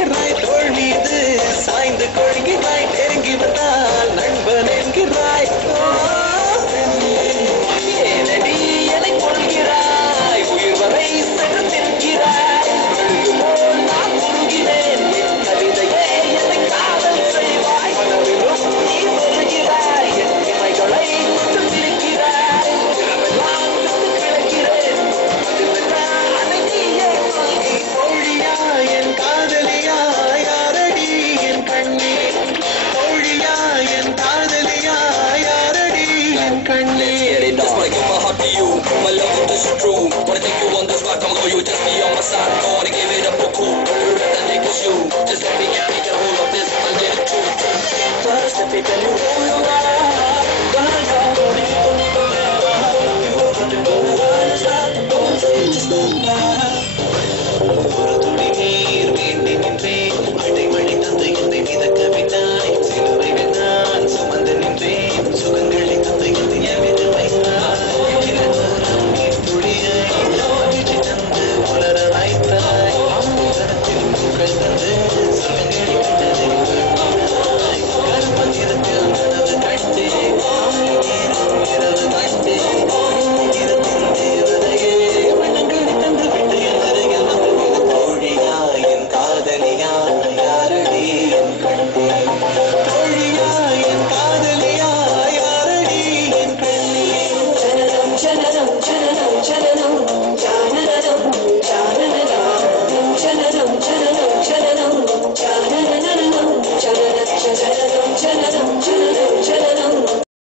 கொள்கிறாய் தோள் மீது சாய்ந்து கொள்கிறாய் நெருங்கி வந்தால் நண்பன் என்கிறாய் ஏனடி எதை கொள்கிறாய் உயிர் வரை சென்று தின்கிறாய் போல் நான் உருகிறேன் என் கவிதையே என்னை காதல் செய்வாய் மனதிலும் நீ சொல்கிறாய் என் இமைகளை விழிக்கிறாய் இரவெல்லாம் கிடக்கிறேன் அதை நீயே சொல்லி தோழியா என் காதலியா யாரடி என் கண்ணீர் தோழியா என் காதலியா யாரடி என் கண்ணீர் Just wanna give my heart to you, my love this is true. Wanna take you on this ride, come on, you just be on my side. Don't wanna give it up for cool, that nigga's you. Just let me get a hold of this, I'll get it true. First, let me tell you who you are. Just don't lie.